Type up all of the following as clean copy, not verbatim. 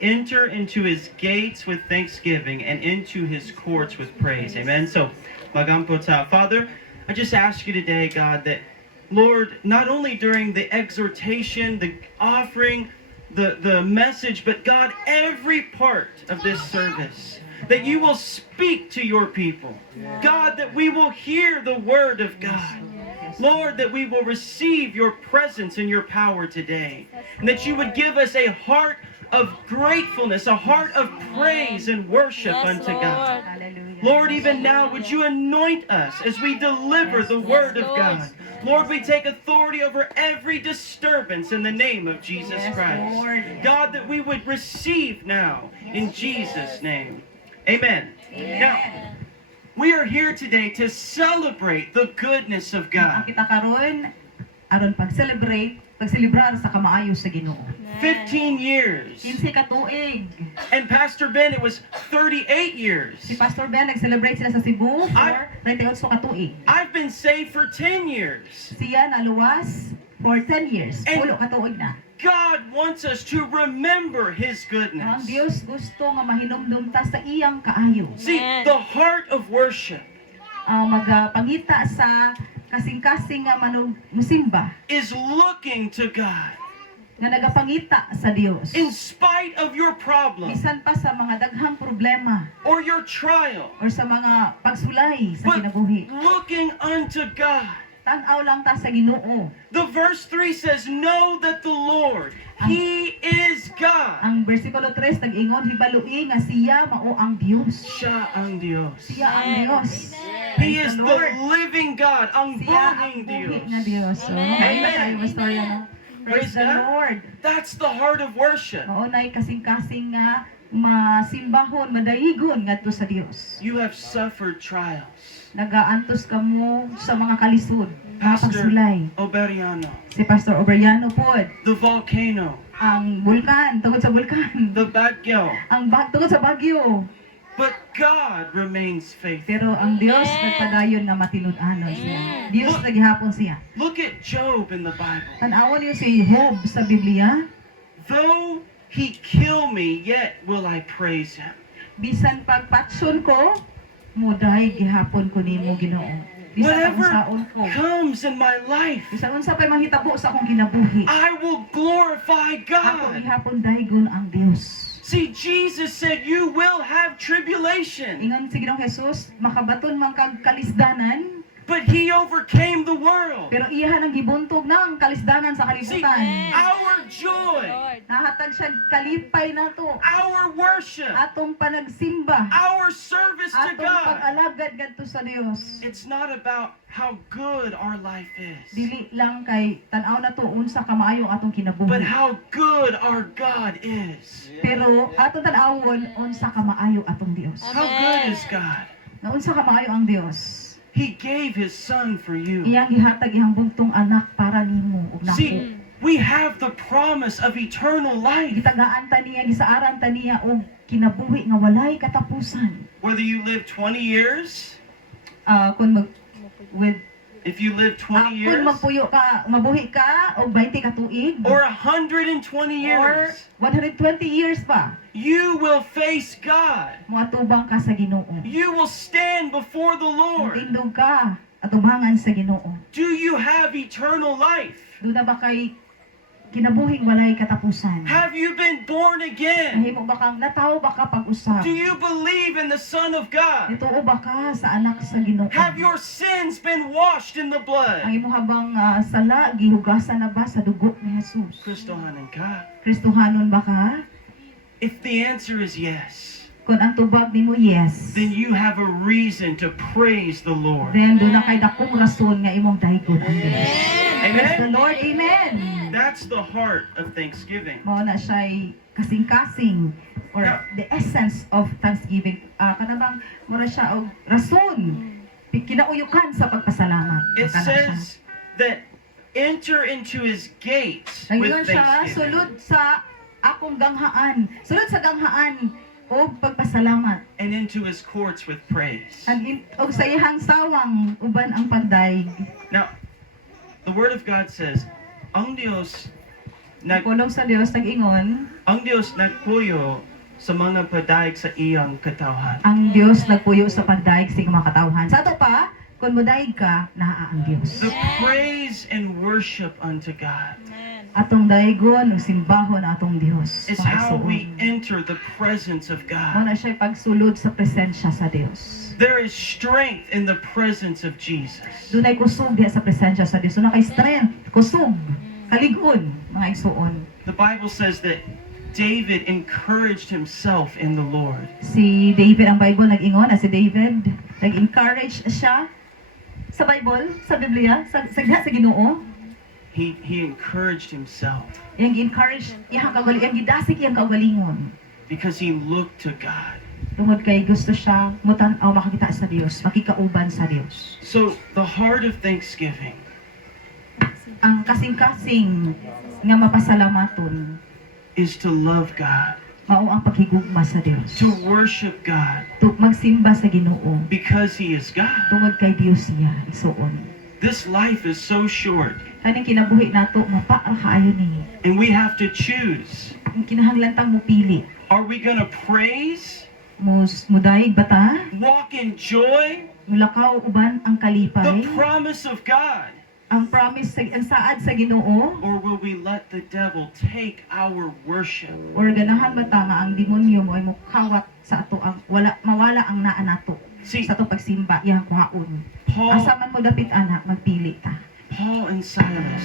enter into his gates with thanksgiving and into his courts with praise. Amen. So, magampota. Father, I just ask you today, God, that, Lord, not only during the exhortation, the offering, the message, but God, every part of this service, that you will speak to your people. God, that we will hear the word of God. Lord, that we will receive your presence and your power today. And that you would give us a heart of gratefulness, a heart of praise and worship unto God. Lord, even now, would you anoint us as we deliver the word of God. Lord, we take authority over every disturbance in the name of Jesus Christ. God, that we would receive now in Jesus' name. Amen. Now, we are here today to celebrate the goodness of God. Kita karon aron pag-celebrar sa kamaayo sa Ginoo. 15 years. 15 ka tuig. And Pastor Ben, it was 38 years. Si Pastor Ben nag-celebrate sila sa Cebu for 38 ka tuig. I've been saved for 10 years. Siya naluwas for 10 years. And 10 ka tuig na. God wants us to remember His Ang goodness. Dios gusto nga mahinumdum ta sa iyang kaayo. See, the heart of worship Magpangita sa kasing-kasing nga musimba is looking to God. nga nagapangita sa Dios. In spite of your problem Bisan pa sa mga daghang problema or your trial, or sa mga pagsulay sa but kinabuhi. looking unto God. Tan-aw lang ta sa Ginoo. The verse 3 says, know that the Lord, He is God. Ang versikulo 3 nag-ingon hibalui nga siya mao ang Dios. Siya ang Diyos. Siya ang Dios. He is the living God, ang Siya ang buhay buhi Diyos. nga Dios. Amen. Praise the God. Lord. That's the heart of worship. Mao nay kasing-kasing nga masimbahon, madayigon ngadto sa Dios. You have suffered trials. Nagaantos kamo sa mga kalisod, mga Pastor pagsulay. Oberiano, Si Pastor Oberiano pod, the volcano, ang bulkan, tungod sa bulkan. the Baguio. Tungod sa bagyo. But God remains faithful. Pero ang Dios nagpadayon nga matinud-anon siya. Dios nagihapon siya. Look at Job in the Bible. Tan-awon niyo si Job sa Biblia. Though he kill me, yet will I praise him. Bisan pagpatson ko, muday gihapon ko nimo Ginoo. Bisan Whatever unsaon ko. comes in my life, Bisan unsa pay mahitabo sa akong kinabuhi. I will glorify Ako God. gihapon daygon ang Dios. See, Jesus said you will have tribulation, Ingon si Ginoong Jesus, makabaton man kag kalisdanan, but he overcame the world. pero iyahan ang gibuntog ng kalisdanan sa See, kalibutan. our joy, Nahatag siya kalipay nato. our worship, Atong panagsimba, our service to atong God, pag-alagad gadto sa Dios. it's not about how good our life is, Dili lang kay tan-aw na to unsa kamaayo atong but kinabuhi. how good our God is. Pero atong tan-awon unsa kamaayo atong Dios. How good is God? Na unsa kamaayo ang Dios. He gave His Son for you. Iyang gihatag ihang buntong anak para nimo ug nako. See, we have the promise of eternal life. Gitagaan ta niya, gisaaran ta niya og kinabuhi nga walay katapusan. Whether you live 20 years, Kung if you live 20 kung years, magpuyo ka, mabuhi ka og 20 ka tuig or 120 or years, 120 years pa, you will face God. moatubang ka sa Ginoo. You will stand before the Lord. Tindog ka atubangan sa Ginoo. Do you have eternal life? Doon na ba kay kinabuhing walay katapusan? Have you been born again? Nahimo ba kang natawo ba ka pag-usap? Do you believe in the Son of God? Nituo ba ka sa anak sa Ginoo? Have your sins been washed in the Ang blood? imo habang sala gihugasan na ba sa dugo ni Jesus? Kristohanan ka? Kristohanon ba ka? If the answer is yes, Kung ang tubag nimo yes, then you have a reason to praise the Lord. then doon na kay dakong rason nga imong daygon ang Dios. Praise the Amen? Lord, amen. That's the heart of thanksgiving. Mao na siya'y kasing-kasing or the essence of thanksgiving. Kanabang mura siya og rason kinauyukan sa pagpasalamat. It Kana siya. says that enter into His gates with Ngayon siya thanksgiving. sulod sa akong ganghaan. Sulod sa ganghaan o pagpasalamat. And into His courts with praise. Og sa iyang sawang uban ang pagdaig. Now, the Word of God says, ang Diyos Pulong sa Dios nag-ingon, ang Diyos nagpuyo sa mga padaig sa iyang katawhan. ang Dios nagpuyo sa pandaig sa mga katawhan. Sa ato pa, kung modaig ka, naa ang Dios. The praise and worship unto God Atong daigon ug simbahon na atong Dios. is how we enter the presence of God. Muna siya pagsulod sa presensya sa Dios. There is strength in the presence of Jesus. Dunay kusog diha sa presensya sa Dios. Dunay kay strength, kusog, kalig-on, mga igsuon. The Bible says that David encouraged himself in the Lord. Si David, ang Bible nag-ingon na si David, nag-encourage siya sa Bible, sa Biblia, sa Ginoo. He encouraged himself Iyang gi-encourage, iyang gidasig iyang kaugalingon. because he looked to God. Tungod kay gusto siya mutan-aw makakita sa Dios, makikauban sa Dios. So the heart of thanksgiving Ang kasing-kasing nga mapasalamaton is to love God, mao ang paghigugma sa Dios. to worship God Magsimba sa Ginoo because he is God. tungod kay Dios siya igsuon. This life is so short Kaning kinabuhi nato mapa ra kaayo ni. and we have to choose. Ang kinahanglan mo pili. Are we going to praise, Mudayig bata, walk in joy, mulakaw uban ang kalipay, the promise of God? ang promise ang saad sa Ginoo, Or will we let the devil take our worship? or ganahan bata nga ang demonyo mo ay mukawat sa ato ang mawala ang naa nato See, sa ato pagsimba iyang kuhaon. Paul, Asa man mo dapit anak magpili ta. Paul and Silas,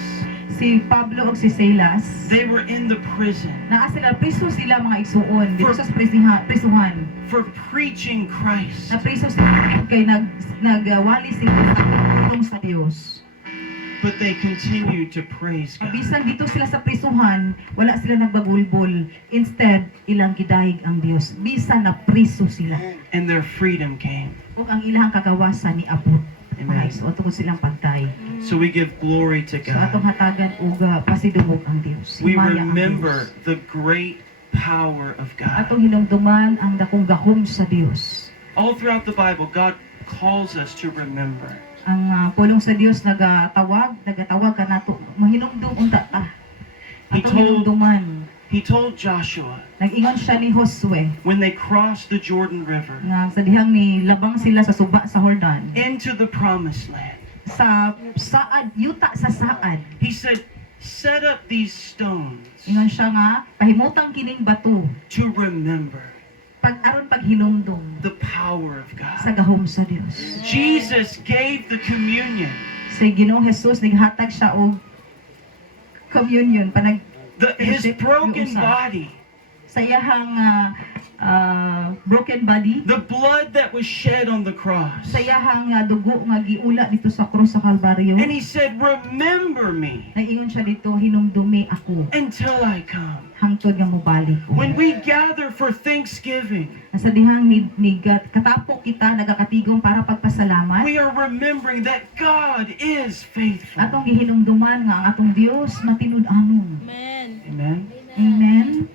Si Pablo ug si Silas, they were in the prison naa sila priso sila mga igsuon dito sa prisuhan. for preaching Christ. Na priso sila kay nagwali sila sa Dios. But they continued to praise God. Bisan dito sila sa prisuhan, wala sila nagbagulbol. Instead, ilang gidayeg ang Dios. Bisan na priso sila. And their freedom came. Ug ang ilang kagawasan ni abot. Amen. So atong silang pagtay. So we give glory to So atong God. hatagan ug pasidumog ang Dios. We Himaya ang remember Dios. the great power of God. Atong hinumduman ang dakong gahom sa Dios. All throughout the Bible, God calls us to remember. Ang pulong sa Dios nagatawag ka nato. Mahinumdum unta ta. He Atong told- hinumduman. He told Joshua Nag-ingon siya ni Josue when they crossed the Jordan River nga sa dihang ni labang sila sa suba sa Jordan. into the promised land, Sa saad, yuta sa saad. he said, set up these stones Ingon siya nga, pahimutang kining bato, to remember aron paghinumdum the power of sa God. gahom sa Dios. Jesus gave the communion, Sa Ginoong Jesus, naghatag siya og communion, his Fellowship, broken yung usa. body, sa iyahang broken body, the blood that was shed on the cross. sa iyahang dugo nga giula dito sa krus sa Kalbaryo. And he said, remember me Nag-ingon siya dito, hinumdumi ako, until I come. hangtod nga mobalik ko. When we gather for Thanksgiving, Nasa dihang katapok kita, nagakatigong para pagpasalamat. we are remembering that God is faithful. Atong gihinumduman nga ang atong Dios matinud-anon. Amen. Amen.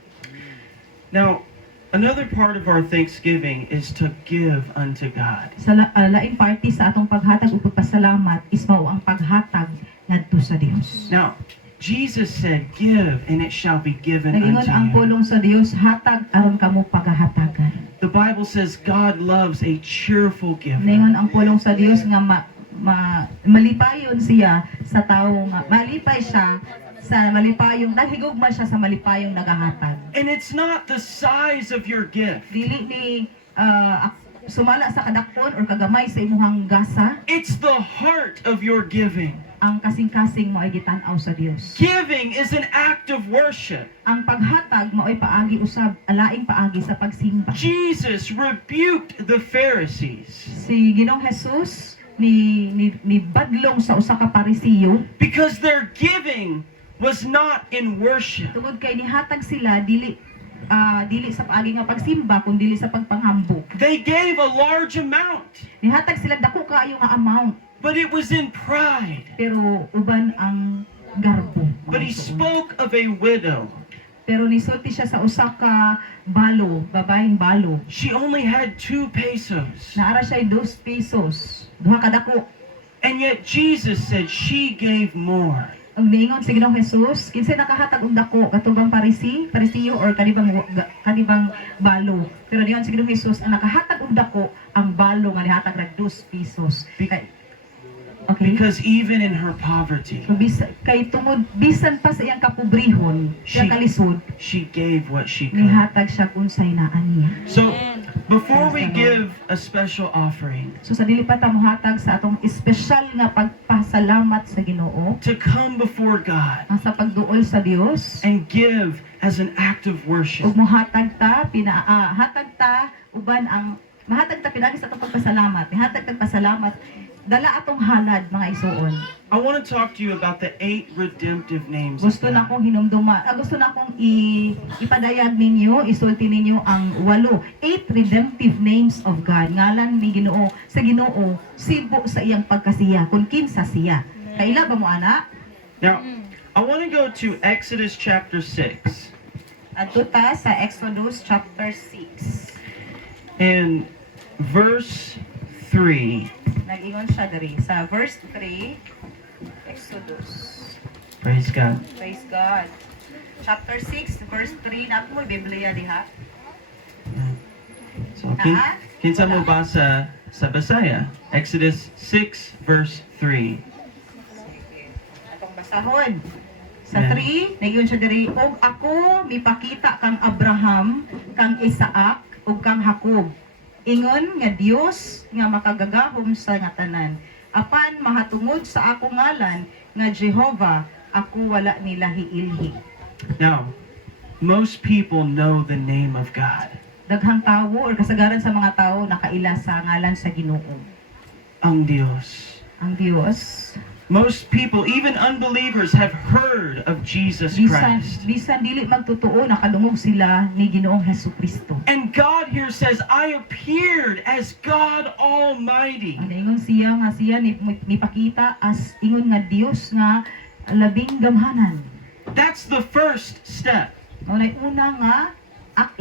Now, another part of our Thanksgiving is to give unto God. Sa laing party sa atong paghatag ug pagpasalamat is mao ang paghatag ngadto sa Dios. Now, Jesus said, give and it shall be given Nagingon unto ang you. pulong sa Dios, hatag aron kamo paghahatagan. The Bible says God loves a cheerful giver. Nagingon ang pulong sa Dios nga malipayon siya sa tawo nga malipay siya sa malipayong naghigugma siya sa malipayong nagahatag. And it's not the size of your gift. Dili ni sumala sa kadakpon or kagamay sa imuhang gasa, It's the heart of your giving. ang kasing-kasing mo ay gitanaw sa Dios. Giving is an act of worship. Ang paghatag mo ay paagi usab, alaing paagi sa pagsimba. Jesus rebuked the Pharisees Si Ginoong Jesus ni badlong sa usa ka parisiyo because their giving was not in worship. tungod kay nihatag sila dili sa paagi nga pagsimba kun dili sa pagpanghambog. They gave a large amount, Nihatag sila dako kaayo nga amount but it was in pride. pero uban ang garbo. But he spoke of a widow. Pero nisulti siya sa usa ka balo, babaeng balo. She only had 2 pesos. Naara siya 2 pesos, duha ka dako. And yet Jesus said she gave more. ang niingon sa Ginoong Hesus, kinsay nakahatag og dako katubang Parisiyo or kanibang balo. Pero niyon sa Ginoong Hesus ang nakahatag og dako ang balo nga nihatag rag 2 pesos. Okay. Because even in her poverty, So, kay tungod bisan pa sa iyang kapobrehon, iyang kalisod, she gave what she could. nihatag siya unsay naa niya. So, before we give a special offering, So sa dili pa ta mohatag sa atong espesyal nga pagpasalamat sa Ginoo, to come before God ang sa pagduol sa Dios, and give as an act of worship, ug mohatag ta hatag ta uban ang mahatag ta pinagi sa atong pagpasalamat, hatag ta pasalamat dala atong halad mga isuon. I want to talk to you about the 8 redemptive names of Gusto na God. akong gusto na akong ipadayag ninyo, isulti ninyo ang 8 redemptive names of God. Ngalan ni Ginoo sa Ginoo sibo sa iyang pagkasiya kung kinsa siya. Kaila ba mo ana? Now, I want to go to Exodus chapter 6. Adto ta sa Exodus chapter 6. And verse 3. Nag-ingon siya diri sa verse 3, Exodus. Praise God. Praise God. Chapter 6, verse 3. Na mo Biblia diha. So, kinsa mo ba sa Bisaya? Exodus 6 verse 3. Atong basahon. Sa 3, nag-ingon siya diri, og ako mipakita kang Abraham, kang Isaac, ug kang Jacob. Ingon nga Dios nga makagagahom sa nga tanan. Apan mahatungod sa ako ngalan nga Jehovah, ako wala nila hiilhi. Now, most people know the name of God. Daghang tawo or kasagaran sa mga tawo nakaila sa ngalan sa Ginoo. Ang Dios. Ang Dios. Most people, even unbelievers, have heard of Jesus Christ. Bisan dili magtotoo nakadungog sila ni Ginoong Hesukristo. And God here says, I appeared as God Almighty. Ang ingon siya nga siya nipakita as ingon nga Dios nga labing gamhanan. That's the first step. Mao nay una nga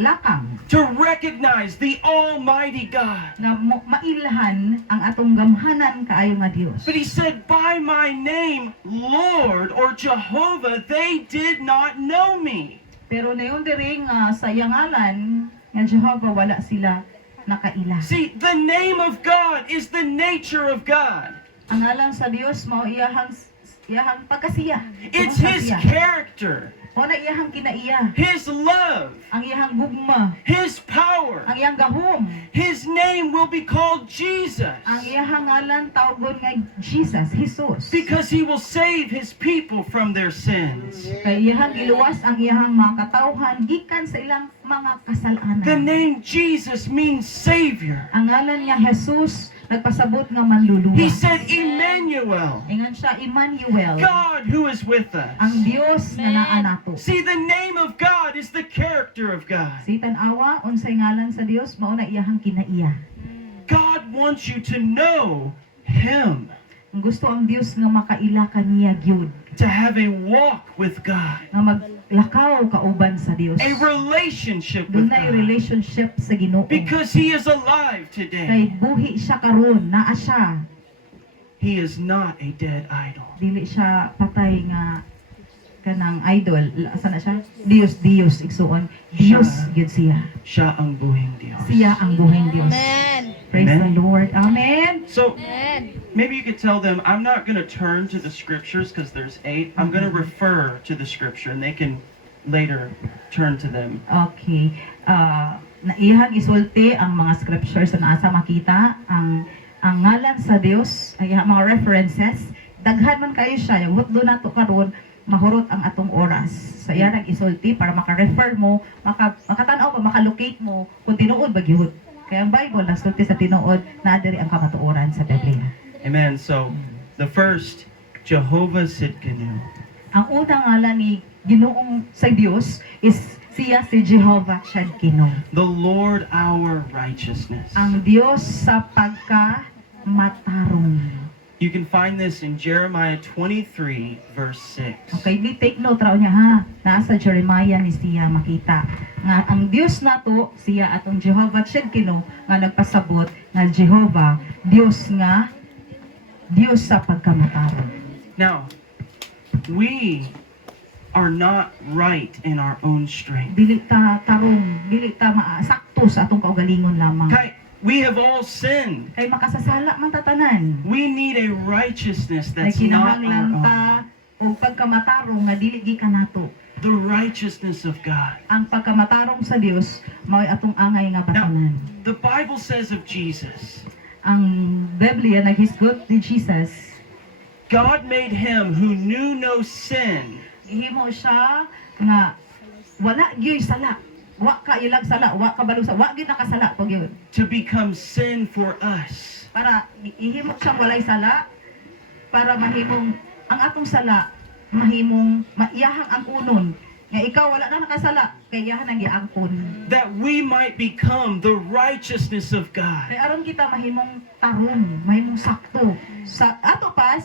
lakang To recognize the Almighty God. nga mailhan ang atong gamhanan kaayo nga Dios. But he said, by my name, Lord or Jehovah, they did not know me. Pero nayon diri nga sa iyang ngalan nga Jehovah wala sila nakaila. See, the name of God is the nature of God. Ang ngalan sa Dios mao iyahang pagkasiya. It's his character, Mao na iyahang kinaiya. his love, Ang iyahang gugma, his power. ang iyang gahom, His name will be called Jesus ang iyahang ngalan tawgon nga Jesus, Jesus. because he will save his people from their sins. Kay iyahang iluwas ang iyahang mga katawhan gikan sa ilang mga kasalanan. The name Jesus means Savior. Ang ngalan niya Jesus nagpasabot nga manluluwa. He said, Emmanuel, Ingon siya Emmanuel, God who is with us. ang Dios nga naa nato. See, the name of God is the character of God. Si tan-awa unsay ngalan sa Dios mao na iyahang kinaiya. God wants you to know Him, Ang gusto ang Dios nga makaila kaniya gyud, to have a walk with God, nga maglakaw kauban sa Dios. a relationship with Dunay God, relationship sa Ginoo. because He is alive Kay today. buhi siya karon, naa siya. He is not a dead idol. Dili siya patay nga kanang idol. Asa na siya? Dios igsuon. Dios gyud siya. Siya ang buhing Diyos. Siya ang buhing Dios. Amen. Praise Amen. the Lord. Amen. So Amen. maybe you could tell them, I'm not going to turn to the scriptures because there's 8. I'm going to refer to the scripture and they can later turn to them. Okay. Naihang isulti ang mga scriptures na asa makita ang ngalan sa Dios ay mga references. Daghan man kayo siya. Yung hutdo na to karon mahurot ang atong oras. Sa iya nag-isulti para maka-refer mo, makatanaw pa, maka-locate mo kung tinuod ba gyud. Kaya ang Bible nagsulti sa tinuod na diri ang kamatuoran sa Biblia. Amen. So the first, Jehovah Sidkenu. Ang unang ngalan ni Ginoong sa Dios is siya si Jehovah Shadkino. The Lord our righteousness. Ang Dios sa pagkamatarong. You can find this in Jeremiah 23 verse 6. Okay, take note raw niya ha. Nasa Jeremiah ni siya makita. Nga ang Dios nato siya atong Jehovah Shadkino nga nagpasabot nga Jehovah Dios sa pagkamatarong. Now, we are not right in our own strength. Dili ta tarong, dili ta maasakto sa atong kaugalingon lamang. We have all sinned. Kay makasasala man tatanan. We need a righteousness Kay that's not kinahanglan our ta own. og pagkamatarong nga dili gikan nato. The righteousness of God. Ang pagkamatarong sa Dios mao'y atong angay nga batanan. The Bible says of Jesus, Ang Biblia naghisgot ni Jesus, God made him who knew no sin gihimo siya nga wala gyud sala. Wa ka ilag sala, wa ka balusa, wa gyud nakasala pag yun. to become sin for us. Para ihimo siyang walay sala para mahimong ang atong sala mahimong maiyahang angkunon nga ikaw wala na nakasala kay iyahan ang giangkon. That we might become the righteousness of God. Kay aron kita mahimong tarong, mahimong sakto. Sa ato pas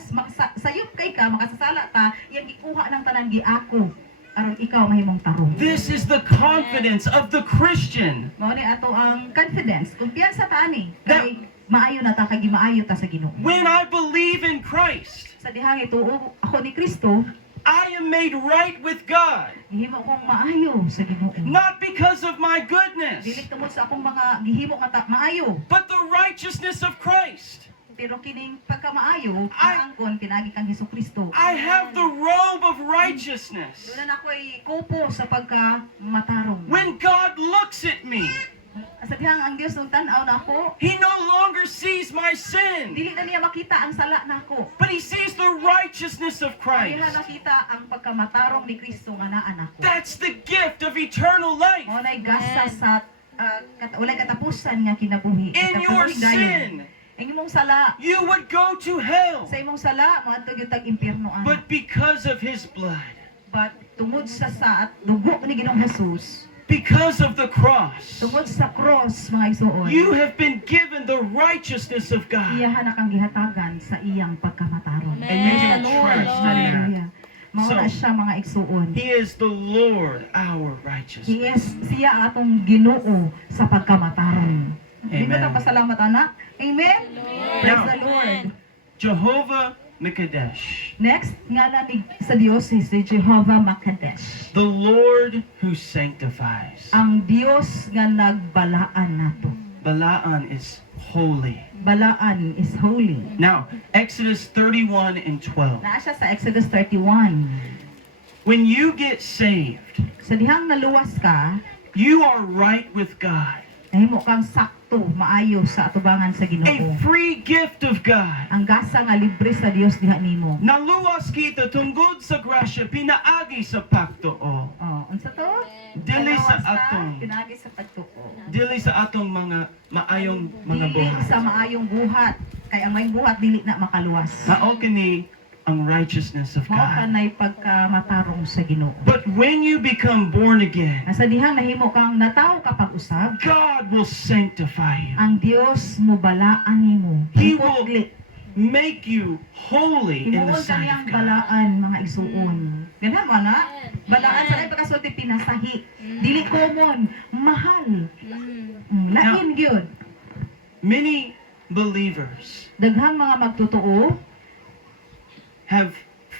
sayop kay ka makasasala ta, iyang gikuha ng tanan giako aron ikaw mahimong tarong. This is the confidence of the Christian. Mao ni ato ang confidence, kumpiyansa ta ani. Kay maayo na ta kay maayo ta sa Ginoo. When I believe in Christ, Sa dihang ituo ako ni Kristo, I am made right with God. gihimo kong maayo sa Ginoo. Not because of my Dili goodness, tungod sa akong mga gihimo nga maayo, but the righteousness of Christ. pero kining pagkamaayo Ay- ang angkon pinagi kang Hesukristo. I have the robe of righteousness. Doon na ako'y kupo sa pagkamatarong. When God looks at me, Sa dihang ang Dios nung tanaw na ako, He no longer sees my sin, dili na niya makita ang sala na ako. but He sees the righteousness of Diha Christ. nakita ang pagkamatarong ni Kristo nga naa nako. That's the gift of eternal life. Mao nay gasa sa walay katapusan nga kinabuhi. In your Katapuhi dayon. sin, Ang imong sala, you would go to hell. sa imong sala moadto gyud tag impierno ana. But because of His blood, But tungod sa at dugo ni Ginoong Hesus, because of the cross, tungod sa cross mga igsuon, you have been given the righteousness of God. iyahan na kang gihatagan sa iyang pagkamatarong. And you can Lord, trust in that. hallelujah. Mao na So, siya mga igsuon. He is the Lord, our righteousness. Siya ang atong Ginoo sa pagkamatarong. Di ba Amen. ta pasalamat anak? Amen. Praise Now- the Lord. Jehovah Mekadesh, Next, ngala ni sa Dios is si Jehovah Makadesh. the Lord who sanctifies. Ang Dios nga nagbalaan nato. Balaan is holy. Balaan is holy. Now, Exodus 31 and 12. Naa siya sa Exodus 31. When you get saved, Sa dihang naluwas ka, you are right with God. nahimo kang sakto, maayo sa atubangan sa A Ginoo. free gift of God. Ang gasa nga libre sa Dios diha nimo. Naluwas kita tungod sa grasya, pinaagi sa pakto. Oh, unsa to? Dili sa Naluwas ka, atong, pinagi sa pagtuo. dili sa atong mga maayong mga Dili buhay. sa maayong buhat. Kay ang may buhat dili na makaluwas. Mao kini ang righteousness of Mao God. kanay pagkamatarong sa Ginoo. But when you become born again, Nasa dihang nahimo kang nataw kapag usab, God will sanctify you. ang Dios mo balaan nimo. He will Iputli. make you holy in the Himuon sight kaniyang of God. balaan mga igsuon. Ganhan mo na? Balaan sa pagkasulti pinasahi. Dili common, mahal. Lain gyud. Many believers Daghang mga magtotoo have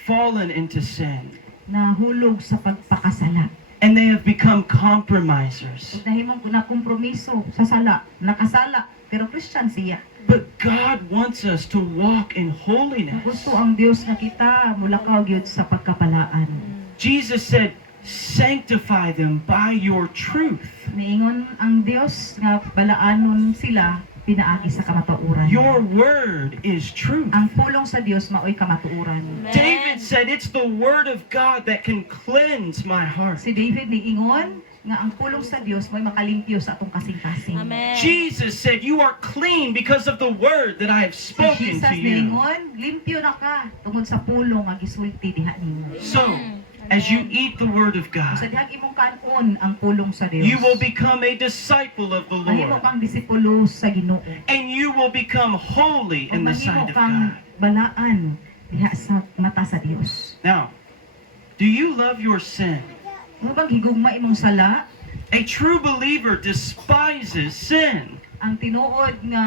fallen into sin, na hulog sa pagpakasala. and they have become compromisers. Ug nahimong na kompromiso sa sala, nakasala, pero Christian siya. But God wants us to walk in holiness. Gusto ang Dios na kita mulakaw gyud sa pagkapalaan. Jesus said, sanctify them by your truth. Niingon ang Dios nga balaanon sila pinaagi sa kamatuoran. Your word is truth. Ang pulong sa Dios maoy kamatuoran. David said, it's the word of God that can cleanse my heart. Si David niingon nga ang pulong sa Dios mo'y makalimpyo sa atong kasing-kasing. Amen. Jesus said, you are clean because of the word that I have Si spoken Jesus to you. niingon, limpyo na ka tungod sa pulong nga gisulti diha nimo. So, as you eat the word of Sa God, dihang imong kanon ang pulong sa Dios. you will become a disciple of the Mahimo Lord. kang disipulo sa Ginoo. And you will become holy O in the mahimo sight of kang God. balaan diha sa mata sa Dios. Now, do you love your sin? Mo bang higugma imong sala? A true believer despises sin. Ang tinuod nga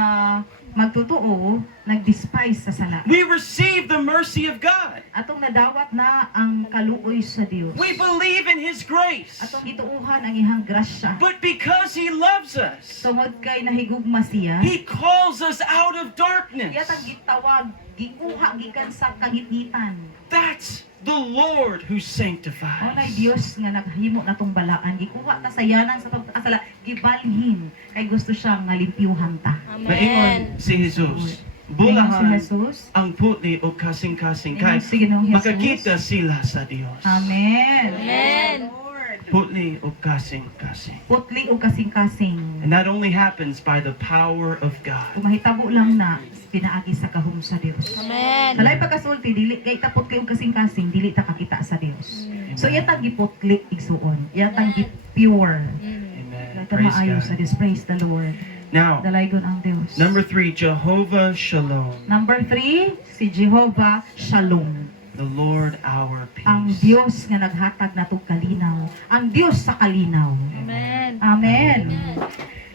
magtotoo, nag-despise sa sala. We receive the mercy of God. Atong nadawat na ang kaluoy sa Dios. We believe in His grace. Atong gituuhan ang ihang grasya. But because He loves us, Tungod kay nahigugma siya, He calls us out of darkness. iyatang gitawag, gikuha gikan sa kagipitan. That's the Lord who Unay sanctifies. Dios nga naghimo natong balaan, gikuha ta sa yanan sa pagkasala, gibalhin kay gusto siya nga limpyuhan ta. Maingon si Jesus. Ingon si Bulahan Jesus. ang putli o kasing-kasing Ingon kay si Ginoong Jesus. makakita sila sa Dios. Amen. Amen. Putli o kasing-kasing. Putli o kasing-kasing. And that only happens by the power of God. Kung mahitabo lang na pinaagi sa kahum sa Dios. Amen. Salay pagkasulti, dili kay tapot kay og kasing-kasing, dili ta kakita sa Dios. So iyatang giputli igsuon, iyatang pure. Amen. Iyatang Praise maayo sa God. Dios. Praise the Lord. Now, Dalaygon ang Dios. number 3, Jehovah Shalom, Number 3, si Jehovah Shalom. the Lord our Ang peace. Dios nga naghatag natong kalinaw. Ang Dios sa kalinaw. Amen. Amen.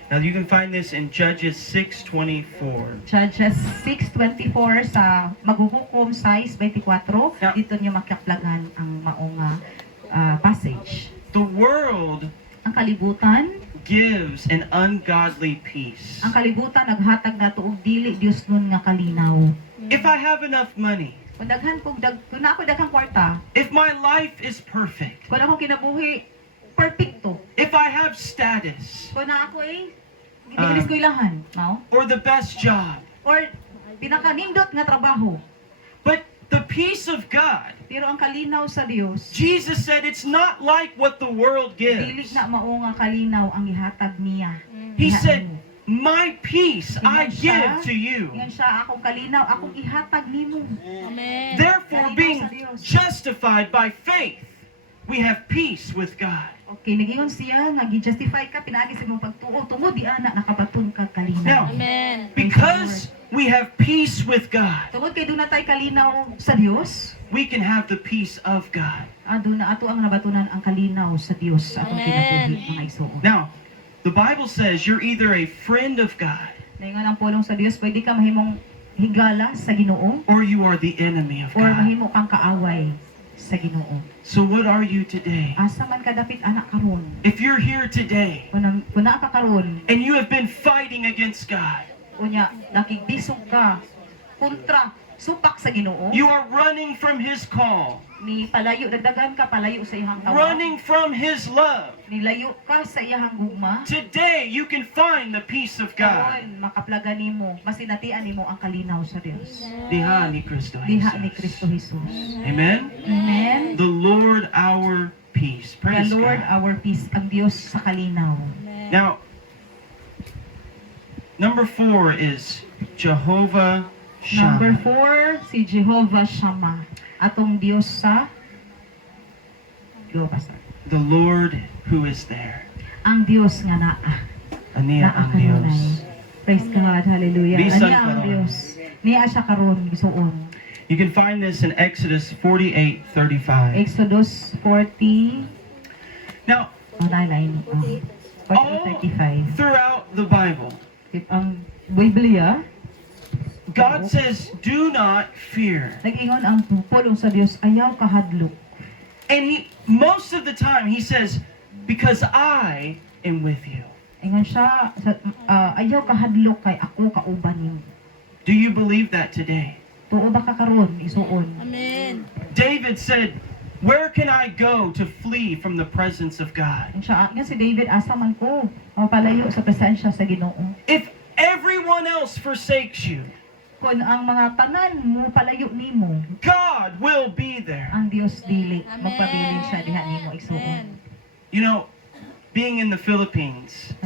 Now you can find this in Judges 6:24. Judges 6:24 sa maghuhukom size 24. Yeah. Dito niyo makaplagan ang maong passage. The world Ang kalibutan, gives an ungodly peace. ang kalibutan naghatag nato og dili Dios nun nga kalinaw. If I have enough money, Kung daghan kog kung na ako daghang kwarta, if my life is perfect, kung ako kinabuhi perpekto, if I have status, kung na ako gibilis ko ilahan, mao? or the best job, Or pinakanindot nga trabaho. but the peace of God, Pero ang kalinaw sa Dios, Jesus said it's not like what the world dili gives. na mao nga kalinaw ang ihatag niya. He Diha said, mo. my peace I Ingon siya, give to you. Ingon siya, akong kalinaw, akong ihatag nimo. Amen. Therefore, being justified by faith, we have peace with God. Okay, nagingon siya, nga gi-justify ka, pinaagi sa imong pagtuo, tungod di ana nakabaton ka kalinaw. Now, Amen. because we have peace with God, Tungod kay doon na tayo kalinaw sa Dios, we can have the peace of God. doon na ato ang nabatunan ang kalinaw sa Dios sa atong Amen. kinabuhi mga igsoon. Now, the Bible says you're either a friend of God Naingon ang pulong sa Dios, pwede ka mahimong higala sa Ginoo or you are the enemy of or God. mahimo kang kaaway sa Ginoo. So what are you today? Asa man ka dapit anak karon? If you're here today Kung naa ka karon, and you have been fighting against God, unya nakigbisog ka kontra supak sa Ginoo, you are running from His call, ni palayo dagdagan ka palayo sa iyang tawo. running from His love. Nilayo ka sa iyang gugma. Today you can find the peace of God. Karon makaplaga nimo, masinatian nimo ang kalinaw sa Dios. Diha ni Kristo Diha ni Jesus. Kristo Jesus. Amen? Amen. The Lord our peace. The Praise Lord God. our peace, ang Dios sa kalinaw. Now, number 4 is Jehovah Number Shammah. 4, si Jehovah Shammah. Atong Dios sa Go, Pastor. The Lord who is there. Ang Dios nga naa. Ania ang kanunay. Dios. Praise God, hallelujah. Bisan Ania ang karon. Dios. Niya siya karon gisuon. You can find this in Exodus 48:35. Exodus 40, Now, line, all 35. throughout the Bible, Ang Biblia, God says, do not fear. nag-ingon ang pulong sa Dios, ayaw kahadlok. And most of the time, He says, because I am with you. Ingon siya, ayaw kahadlok kay ako kauban nimo. Do you believe that today? Tuo ba ka karon isuon? Amen. David said, where can I go to flee from the presence of God? Ingon siya, nga si David, asa man ko, mapalayo sa presensya sa Ginoo. If everyone else forsakes you, Kung ang mga tanan mo palayo nimo, God will be there. ang Dios dili, Amen. magpabilin siya diha nimo isuon. Amen. You know, being in the Philippines,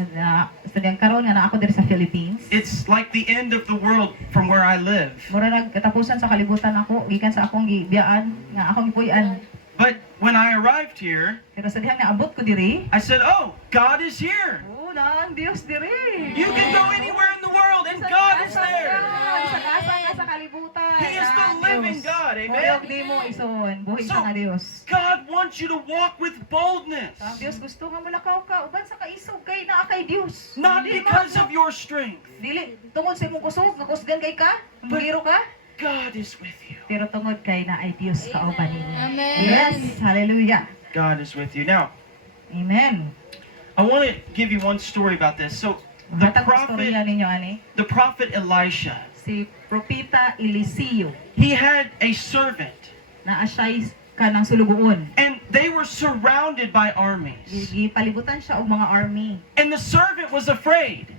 Sa diyang karon nga na ako diri sa Philippines, it's like the end of the world from where I live. mura nagkatapusan sa kalibutan ako, gikan sa akong gibiyaan, nga akong gipuy-an. But when I arrived here, Pero sa dihang naabot ko diri, I said, oh, God is here. na ang Dios diri. You can go anywhere in the world and God is there. Isang asa ka sa kalibutan. He is the living God. Amen? paliog nimo ison, buhi So- sa nga Dios. God wants you to walk with boldness. Ang Dios gusto nga mulakaw ka uban sa kaisog kay naa kay Dios. Not Dili because mo- of your strength. dili tungod sa imong kusog, nakusgan kay ka, bugiro ka, God is with you. pero tungod kay na ay Dios kauban nimo. Amen. Yes, hallelujah. God is with you. Now, Amen. I want to give you one story about this. So, the Hatag istorya prophet, ninyo ani. Elisha, Si Propeta Eliseo he had a servant, na asay kanang sulugoon. and they were surrounded by armies. Gipalibutan siya og mga army. And the servant was afraid.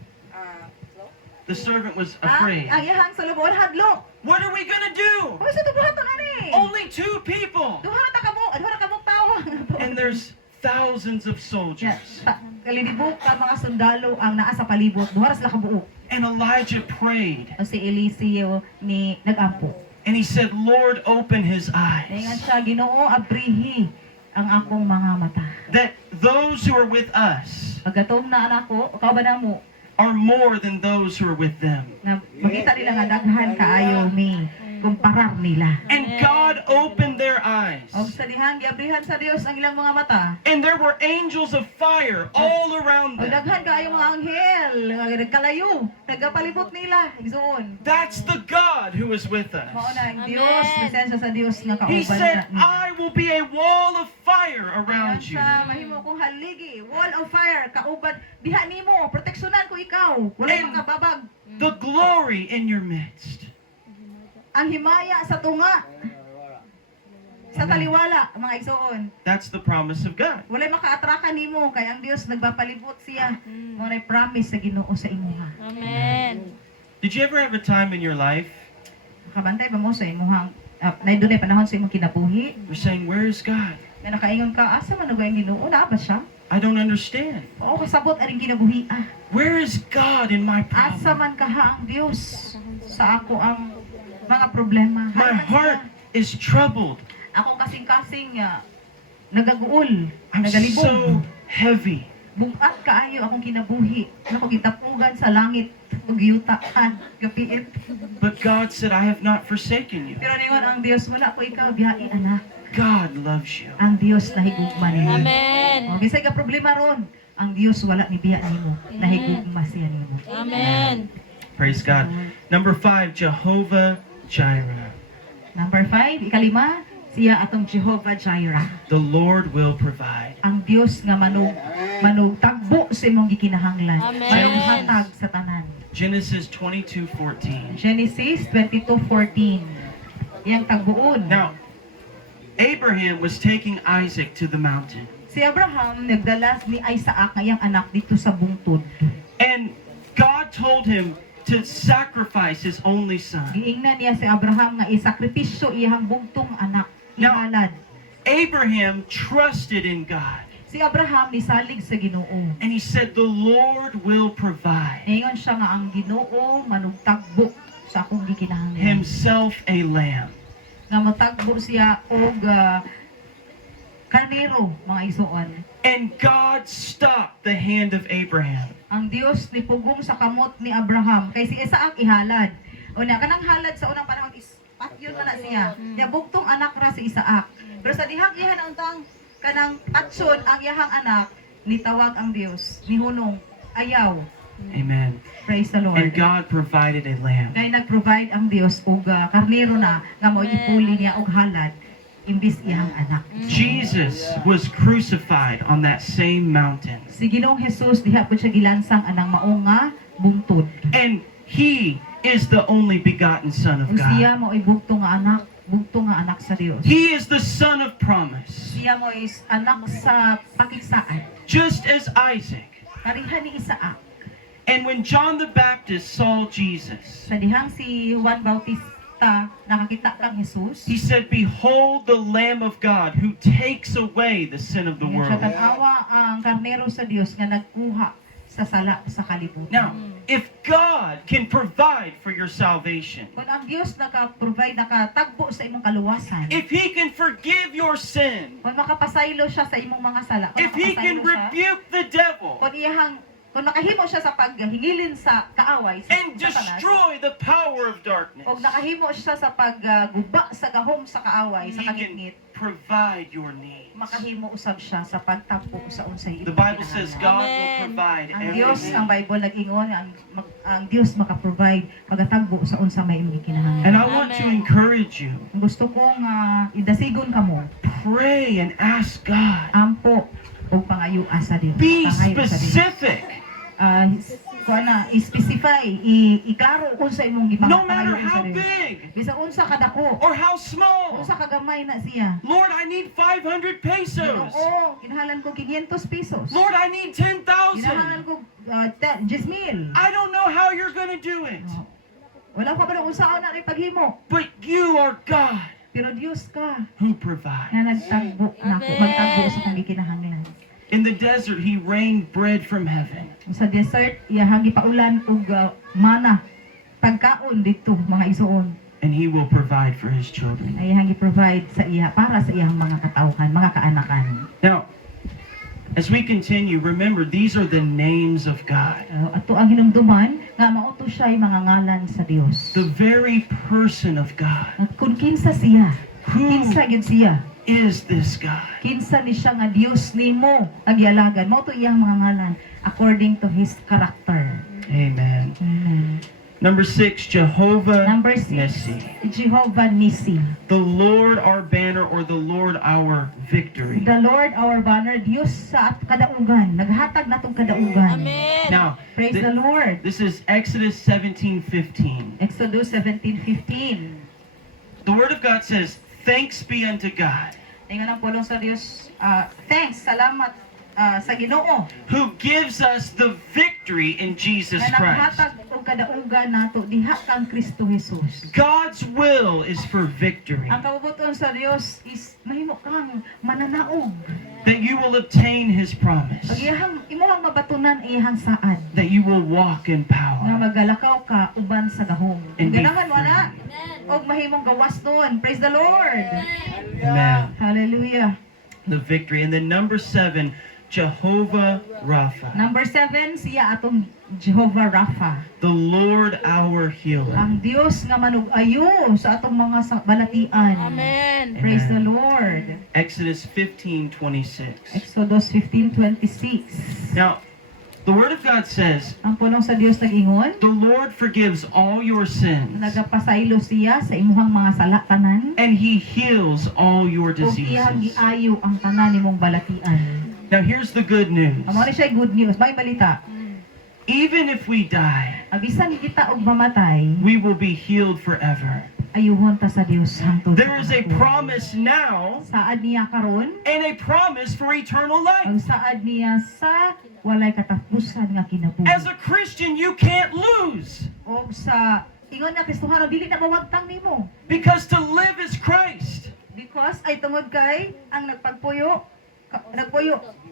The servant was afraid. Ang iyang sulugoon hadlok. What are we gonna do? Oy sa tubuhaton ani. Only 2 people. Duha na ka mo tawo. And there's thousands of Yeah, soldiers. kalibog ka mga sundalo ang naa sa palibot. Duha ra sila ka buok. And Elijah prayed. Si Eliseo ni nagampo. And he said, Lord, open his Daingan eyes. siya, Ginoo, abrihi ang akong mga mata. That those who are with us Pagkatong na anak ko, ikaw ba na mo, are more than those who are with them. na makita nila nga daghan kaayo mi, kumparar nila. And God opened their eyes. Og sa dihang, giabrihan sa Dios ang ilang mga mata. And there were angels of fire all around Og them. daghan kaayo mga anghel, nga nagkalayo, nagapalibot nila, igsuon. That's the God who is with Mao us. na ang Amen. Dios, presensya sa Dios nga He kauban said, na nila. I will be a wall of fire Ayan around you. sa mahimo kong haligi, wall of fire, kauban, diha nimo, proteksyonan ko ikaw, wala And- makababag. The glory in your midst. Ang himaya sa tunga, sa taliwala, mga igsoon. That's the promise of God. Wala makaatrakan nimo kay ang Dios nagbapalibot siya. Mo na promise sa Ginoo sa imuha. Amen. Did you ever have a time in your life Makabantay ba mo sa imuhang nay dunay panahon sa imong kinabuhi? you're saying, where is God? Na nakaingon ka, asa man nagay Ginoo? Naa ba siya? I don't understand. Oo, kasabot aring kinabuhi. Where is God in my Asa problem? man kaha ang Dios sa ako ang mga problema. My Haliman heart siya. is troubled. Ako kasing-kasing nagaguol, I'm nagalibog. so heavy. Bugat kaayo akong kinabuhi. Ako gitapugan sa langit ug yutaan gapiit. But God said, I have not forsaken you. Pero ningon ang Dios, wala ko ikaw biyahe anak. God loves you. Ang Dios nahigugma nimo. Amen. O bisay ka problema ron, ang Dios wala ni biya nimo. Nahigugma siya nimo. Amen. Praise God. Number 5, Jehovah Jireh. Number 5, ikalima, siya atong Jehovah Jireh. The Lord will provide. Ang Dios nga manugtagbo sa imong gikinahanglan. Amen. Mayong hatag sa tanan. Genesis 22:14. Genesis 22:14. Yang tagbuon. Now, Abraham was taking Isaac to the mountain. Si Abraham nagdala ni Isaac nga iyang anak dito sa bungtod. And God told him to sacrifice his only son. Giingnan niya si Abraham nga isakripisyo iyang bugtong anak. Now- Ihalad. Abraham trusted in God. Si Abraham nisalig sa Ginoo. And he said, the Lord will provide Ngayon siya nga ang Ginoo manugtagbo sa akong gikinahanglan. himself a lamb. Nga matagbo siya og karnero, mga isuon. And God stopped the hand of Abraham. Ang Dios ni pugong sa kamot ni Abraham kay si Isaac ihalad. Una kanang halad sa unang panahon is patyon na siya. Ya bugtong anak ra si Isaac. Pero sa dihang ihan ang tang kanang patson ang iyahang anak nitawag ang Dios ni hunong ayaw. Amen. Praise the Lord. And God provided a lamb. Kay nag-provide ang Dios og karnero na nga mao Amen. ipuli niya og halad imbis iyang anak. Jesus was crucified on that same mountain. Si Ginoong Jesus diha pud siya gilansang anang mao nga bungtod. And he is the only begotten Son of Ug siya God. mao ay bugtong nga anak sa Dios. He is the Son of promise. Siya mo is anak sa pakigsaan. Just as Isaac. Karihan ni Isaac. And when John the Baptist saw Jesus, Sa dihang si Juan Bautista nakakita kang Jesus. he said, behold the Lamb of God who takes away the sin of the Siya world. tanawa ang karnero sa Dios nga nagkuha sa sala sa kalibutan. Now, if God can provide for your salvation, Kung ang Dios naka-provide, nakatagbo sa imong kaluwasan, if he can forgive your sin, kung makapasaylo siya sa imong mga sala, kung if he can makapasaylo siya, rebuke the devil, kung iyahang Kung nakahimo siya sa paghingilin sa kaaway, and sa Satanas, destroy the power of darkness, o nakahimo siya sa pagguba sa gahom sa kaaway, He sa can kagitngit, provide your needs. makahimo usab siya sa pagtampo sa unsay The Bible says God will Amen. provide ang Dios, ang everything. Bible nag-ingon, ang Dios maka-provide pagtagbo sa unsa may imong kinahanglan. And I want to Amen. encourage you, Gusto kong idasigon kamo, pray and ask God. ampo o pangayua sa Dios. Be Pangayo sa Dios. specific. Specify, iklaro unsa imong No matter gipangayo sa how Dios. big Bisa unsa kadako, or how small. unsa kagamay na siya. Lord, I need 500 pesos. Oo, kinahanglan ko 500 pesos. Lord, I need 10,000. Kinahanglan ko 10,000. I don't know how you're going to do it, Oo. Wala pa ba ng unsaon na rin paghimo? but you are God Pero Dios ka who provides. nga nagtagbo nako, Amen. magtagbo sa kong gikinahanglan. In the desert, He rained bread from heaven. Sa desert, iyahang gipaulan og mana pagkaon dito mga isuon. And He will provide for His children. Iyahang gi-provide sa iya para sa iyang mga katawhan, mga kaanakan. Now, as we continue, remember, these are the names of God. Ato ang hinumduman nga mauto siya ay mga ngalan sa Dios. The very person of God. At kung kinsa siya, Who kinsa gyud siya, is this God? kinsa ni siya nga Dios nimo agyalagan, mao to iyang mga ngalan according to his character. Amen. Amen. Number 6, Jehovah Number 6, Nissi. Jehovah Nissi. The Lord our banner, or the Lord our victory. The Lord our banner, Dios sa kadaugan, naghatag natong kadaugan. Amen. Now, Praise the Lord. this is Exodus 17:15. Exodus 17:15. The Word of God says, "Thanks be unto God, Tingnan ang pulong sa Dios. Thanks, salamat sa Ginoo. who gives us the victory in Jesus Nga Christ." naghatag og kadaugan nato diha kang Kristo Jesus. God's will is for victory, Ang kabubuton sa Dios is mahimo kang mananaog. that you will obtain His promise, Pag imuhang mabatunan iyang saad. that you will walk in Nga power. magalakaw ka uban sa gahom. And Kung be ganahan mo na, Amen. og mahimong gawas doon. Praise the Lord. Amen. Hallelujah. The victory. And then number 7, Jehovah Rapha, Number 7, siya atong Jehovah Rapha. the Lord our healer. Ang Dios nga manug-ayo sa atong mga balatian. Amen. Praise the Amen. Lord. Exodus 15:26. Exodus 15:26. Now, the Word of God says, Ang pulong sa Dios nag-ingon, "The Lord forgives all your sins, nagapasaylo siya sa imuhang mga sala tanan, and He heals all your ug iyang diseases." giayo ang tanan nimong balatian. Now, here's the good news. Amo ni siya good news, may balita. Even if we die, Abisan kita og mamatay, we will be healed forever. ayuhon ta sa Dios hangtod. sa There is a kanakuha. promise now Saad niya karon, and a promise for eternal ang life. saad niya sa walay katapusan nga kinabuhi. As a Christian, you can't lose, Og sa ingon na Kristohano, dili na mawagtang nimo. because to live is Christ. Because ay tungod kay ang nagpuyo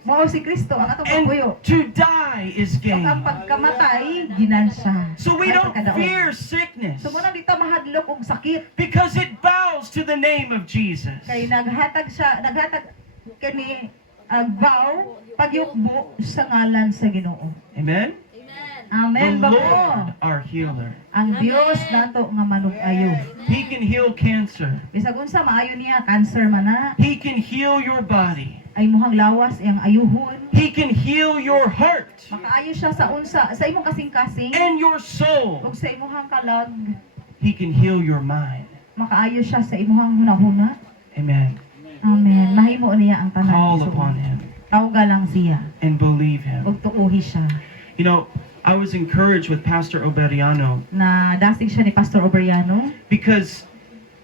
mao si Kristo ang atong And pagpuyo. to die is Ug ang gain. pagkamatay ginansya. So we Ay don't pagkadaog. fear sickness, So muna dito mahadlok og sakit because it bows to the name of Jesus. kay naghatag kani ang vow pagyukbo sa ngalan sa Ginoo. Amen? Amen The ba Lord, ko? our healer. Ang Dios nato nga manug-ayo. He can heal cancer. Bisag unsa maayo niya, cancer man na, He can heal your body. ay muhang lawas iyang ayuhon. He can heal your heart Makaayo siya sa unsa sa imong kasing-kasing and your soul. ug sa imong kalag. He can heal your mind. Makaayo siya sa imong hunahuna. Amen. Amen. Mahimo niya ang tanan. Call So, upon Him tawga lang siya and believe Him. ug tuohi siya. You know, I was encouraged with Pastor Oberiano Na dasig siya ni Pastor Oberiano because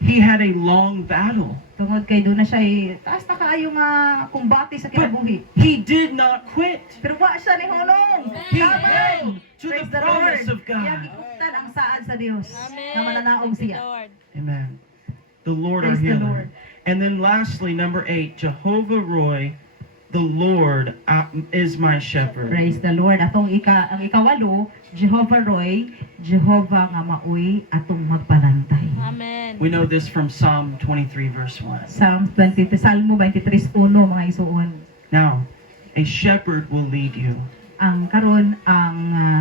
he had a long battle. tungod kay doon na siya taas na kaayo nga kumbati sa kinabuhi. He did not quit. Pero wa siya ni hulong. He Amen. held to the Praise the promise Lord. of God. Iya gikuptan ang saad sa Dios. Amen. Na mananaog Thank you, siya. Lord. Amen. The Lord our Praise the healer. Lord. And then lastly, number 8, Jehovah Roy, the Lord is my shepherd. Praise the Lord. Atong ang ikawalo, Jehovah Roy, Jehovah nga maoy atong magpanantay. Amen. We know this from Psalm 23, verse 1. Psalms 23, Salmo 23:1 mga isuon. Now, a shepherd will lead you. ang karon ang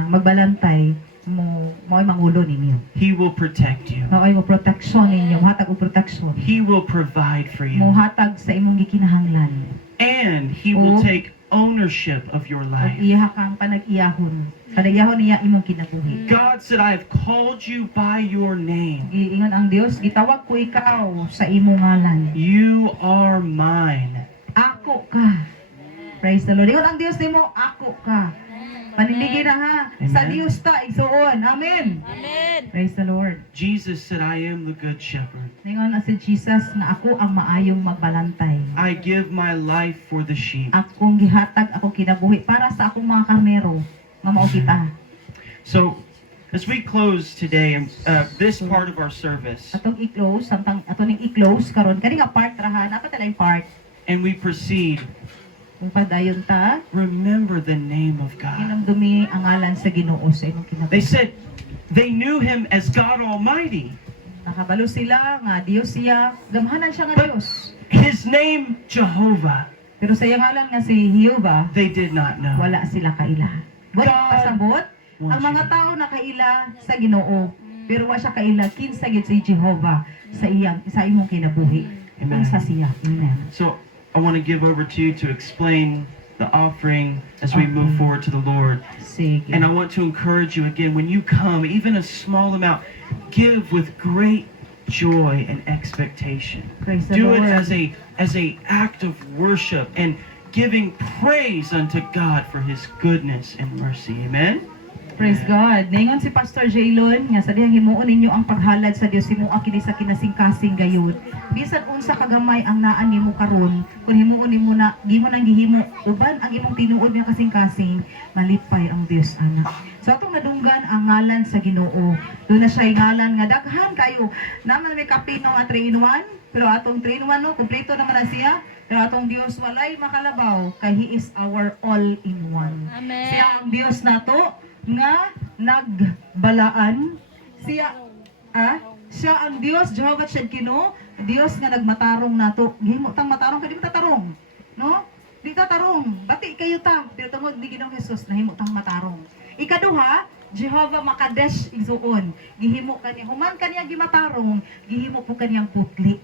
magbalantay mo'y mangulo ninyo. He will protect you. Mo'y mo protection ninyo, muhatag og protection. He will provide for you. Muhatag sa imong gikinahanglan. And He will Oh. take ownership of your Ug life. iya kang panag-iyahon. Panag-iyahon niya imong kinabuhi. God said, I have called you by your name. Giingon ang Dios, gitawag ko ikaw sa imong ngalan. You are mine. Ako ka. Praise the Lord. Ingon ang Dios nimo, ako ka. Panindigin na ha. Sa Amen. Dios ta igsuon. Amen. Amen. Praise the Lord. Jesus said, I am the good shepherd. Ningon na si Jesus na ako ang maayong magbalantay. I give my life for the sheep. Akong gihatag, akong kinabuhi para sa akong mga karnero. Nga mao kita. So, as we close today, this part of our service, Atong i-close, atong i-close karon kani nga part rahan, apa talay part? and we proceed, Kung padayon ta, remember the name of God. inumdumi ang ngalan sa Ginoo sa imong They kinabuhi. said they knew Him as God Almighty. Nakabalo sila nga Dios siya, gamhanan siya nga Dios. His name, Jehovah, Pero sa iyang ngalan nga si Jehovah, they did not know. wala sila kaila. Wala God pasabot ang mga tao na kaila sa Ginoo, pero wa siya kaila kinsa gid si Jehovah sa imong kinabuhi. Amen. Unsa siya? Amen. So I want to give over to you to explain the offering as we move forward to the Lord. Sige. And I want to encourage you again, when you come, even a small amount, give with great joy and expectation. Praise the Do it Lord. as a act of worship and giving praise unto God for His goodness and mercy. Amen? Praise God. Ningon si Pastor Jaylon nga sa dihang himuon ninyo ang paghalad sa Dios himuon kini sa kinasing-kasing gayud. Bisan unsa kagamay ang naan nimo karon, kun himuon nimo na gihimo nang gihimo uban ang imong tinuod nga kasing-kasing, malipay ang Dios anak. So atong nadunggan ang ngalan sa Ginoo. Doon na siya ngalan nga daghan kayo. Naman may kapino nga 3-in-1, pero atong 3-in-1 no, kompleto naman na siya. Pero atong Dios walay makalabaw kay He is our all-in-one. Amen. Siya ang Dios nato nga nagbalaan. Siya ang Dios, Jehovah Tsidkenu, Dios nga nagmatarong nato. Gihimo tang matarong kay di mo tatarong. No? Di tatarong. Bati kayo ta. Pero tungod ni Ginoong Hesus nahimo tang matarong. Ikaduha, Jehovah Makadesh igsuon. Gihimo kaniya human kaniya gimatarong, gihimo po kaniyang putli.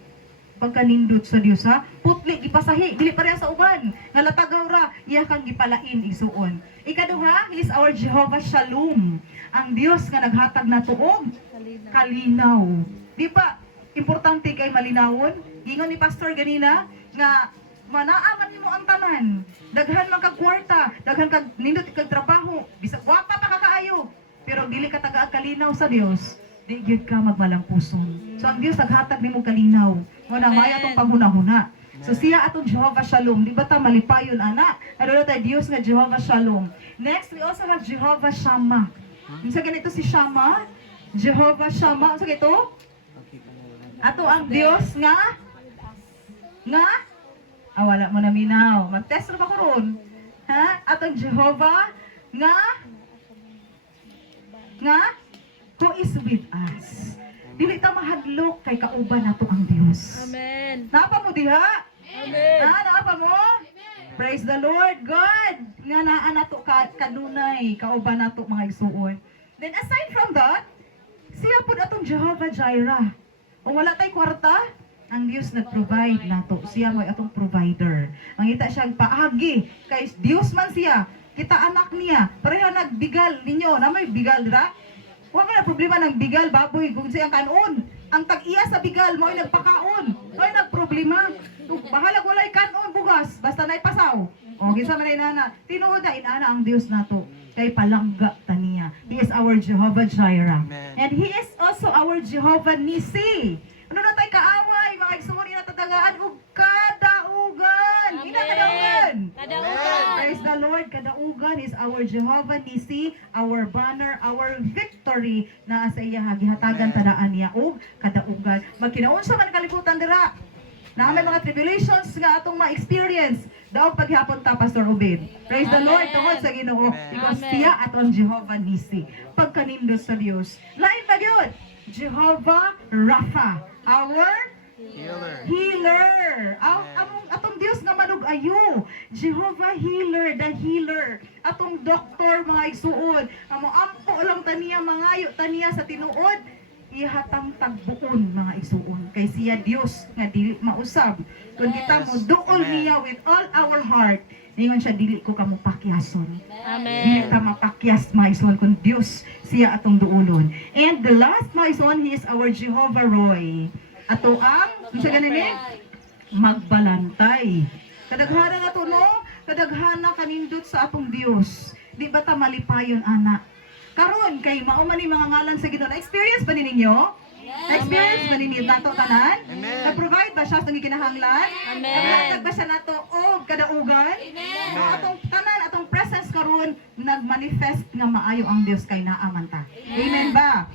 Pagkanindot sa Dios ha, putli gipasahi dili pareha sa uban nga latagaw ra iya kang gipalain igsuon. Ikaduha, He is our Jehovah Shalom, ang Dios nga naghatag nato og kalinaw. Di ba importante kay malinawon? Gingon ni Pastor ganina nga manaaman nimo ang tanan. Daghan man kag kwarta, daghan kag nindot kag trabaho, bisag gwapa pa ka kaayo, pero dili ka taga kalinaw sa Dios. Di gyud ka magmalampuson. So ang Dios naghatag nimo kalinaw. Mo na may atong panghuna-huna. So siya atong Jehovah Shalom. Di ba ta malipayon ana? Ano tayo Dios nga Jehovah Shalom. Next we also have Jehovah Shammah. Unsa ganito si Shammah? Jehovah Shammah. Unsa ganito? Ato ang Dios nga wala mo na minaw. Mag-test ra ba ko ron? Ha? Atong Jehovah nga who is with us. Dili ta mahadlok kay kauban nato ang Dios. Amen. Napa mo diha? Amen. Napa mo? Praise the Lord God. Nga naa nato kanunay kauban nato mga igsuon. Then aside from that, siya pud atong Jehovah Jireh. Kung wala tay kwarta, ang Dios nag-provide nato. Siya mo'y atong provider. Mangita siya paagi kay Dios man siya. Kita anak niya. Pareha nagbigal ninyo. Na may bigal ra? Huwag na problema ng bigal, baboy, kung siyang kanon. Ang tag-iya sa bigal, mo'y nagpakaon. Mo'y nagproblema. Bahalag walay kanon, bugas. Basta naipasaw. O, gisa man na inana. Tinuod na inana ang Diyos nato. Kay palangga taniya. He is our Jehovah Jireh. And He is also our Jehovah Nisi. Ano na tayo kaaway, mga igsuon na tatagaan o kadaugan. Ina kadaugan. Kadaugan. Praise the Lord, kadaugan is our Jehovah Nisi, our banner, our victory na sa iya gihatagan tadaan niya og kadaugan. Magkinaunsa man kalibutan dira. Na may mga tribulations nga atong ma-experience daw paghapon ta Pastor Obed. Praise the Lord tungod sa Ginoo because Amen. siya atong Jehovah Nisi. Pagkanindot sa Dios. Lain ba gyud? Jehovah Rapha, our Healer. Atong Dios nga manug-ayo. Jehovah Healer, the healer. Atong doktor mga igsuon. Amo ampo lang taniya mangayo taniya sa tinuod. Ihatang tagbuon mga igsuon. Kay siya Dios nga dili mausab. Kung kita mo duol niya with all our heart, ningon siya dili ko kamo pakyason. Dili Amen. ka mapakyas mga igsuon kung Dios siya atong duolon. And the last mga igsuon, he is our Jehovah Roy. Ato ang, siya ganin magbalantay. Kadaghana na to, no? Kadaghana kanindot sa atong Dios. Di ba ta malipayon, anak? Karon kay mao man ni mga ngalan sa Ginoo. Na-experience ba ni ninyo? Na-experience ba ninyo nato tanan? Na-provide ba siya sa gikinahanglan? Amen. Naghatag ba siya nato og kadaugan? No, atong tanan, atong presence karon nagmanifest nga maayo ang Dios kay naaman ta. Amen ba?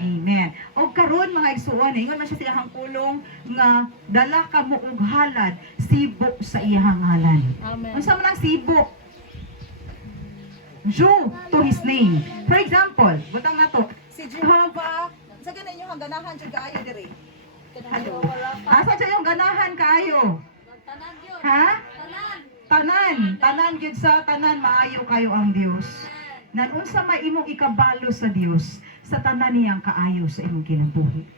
Amen. Og karon mga igsuon, ingon man siya sa iyang pulong nga dala ka mo og halad sibo sa iyang ngalan. Amen. Unsa man ang sibo? Due to his name. For example, butang nato, si Jehovah, sa ganun yung ganahan siya kaayo diri. Hello. Asa siya yung ganahan kaayo? Ha? Tanan gyud sa tanan maayo kayo ang Dios. Nan unsa may imong ikabalo sa Dios, sa tanan niyang kaayo sa imong kinabuhi.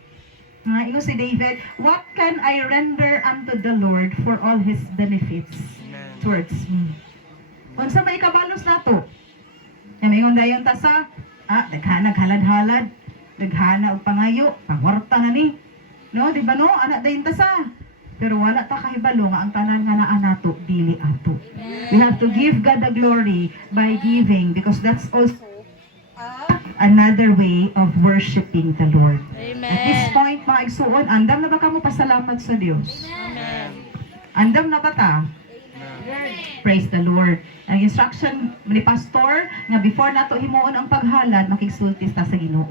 Nga ingon si David, what can I render unto the Lord for all his benefits towards me? Unsa may ikabalos nato? Ingon dayon ta sa daghana halad-halad, daghana og pangayo, pangwarta na ni. No, di ba no? Anak dayon ta sa. Pero wala ta kahibalo nga ang tanan nga naa nato dili ato. We have to give God the glory by giving because that's also another way of worshiping the Lord. At this Amen. point, mga igsuon, andam na ba ka mo pasalamat sa Dios? Amen. Andam na ba ta? Praise the Lord. Ang instruction ni pastor nga before nato himuon ang paghalad, makigsultis ta sa Ginoo.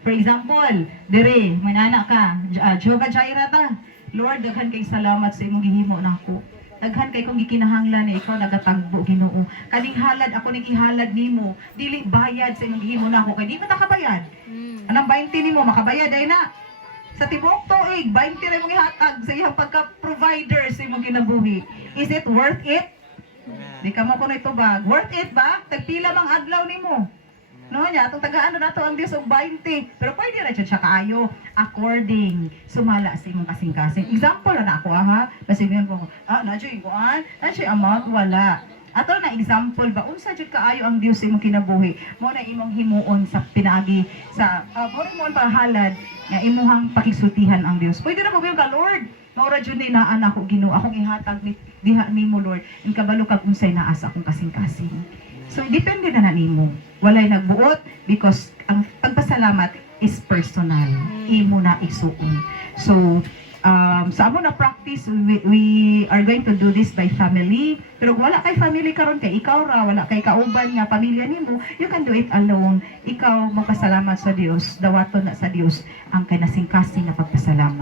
For example, dire, manana ka, Jehovah Jireh ta. Lord, daghan kay salamat sa imong gihimo nako. Daghan kay kong gikinahanglan na ikaw nagatagbo Ginoo. Kaning halad ako ning ihalad nimo, dili bayad sa imong gihimo nako kay di man nakabayad. Anang 20 nimo makabayad ay na. Sa tibok tuig, 20 ra imong ihatag sa iyang pagka-provider sa imong kinabuhi. Is it worth it? Di ka mo kuno itubag. Worth it ba? Tagpila mang adlaw nimo. No nya atong tagaan na nato ang Dios og 20. Pero pwede ra siya kaayo according sumala sa imong kasing-kasing. Example na ako ha. Kasi ngayon ko, na jud kuan, na siya amount wala. Ato na example ba unsa jud kaayo ang Dios sa imong kinabuhi? Mo na imong himuon sa pinagi sa mo imong pahalad nga imuhang pakigsultihan ang Dios. Pwede na mo ka Lord. Maura jud ni naa nako Ginoo akong ihatag ni diha nimo Lord. In kabalo kag unsay naa sa akong kasing-kasing. So depende na nimo. Walay nagbuot because ang pagpasalamat is personal. Imo na isuon. So sa amo na practice we are going to do this by family. Pero kung wala kay family karon kay ikaw ra wala kay kauban nga pamilya nimo, you can do it alone. Ikaw magpasalamat sa Dios, dawaton na sa Dios ang kanasing-kasing nga pagpasalamat.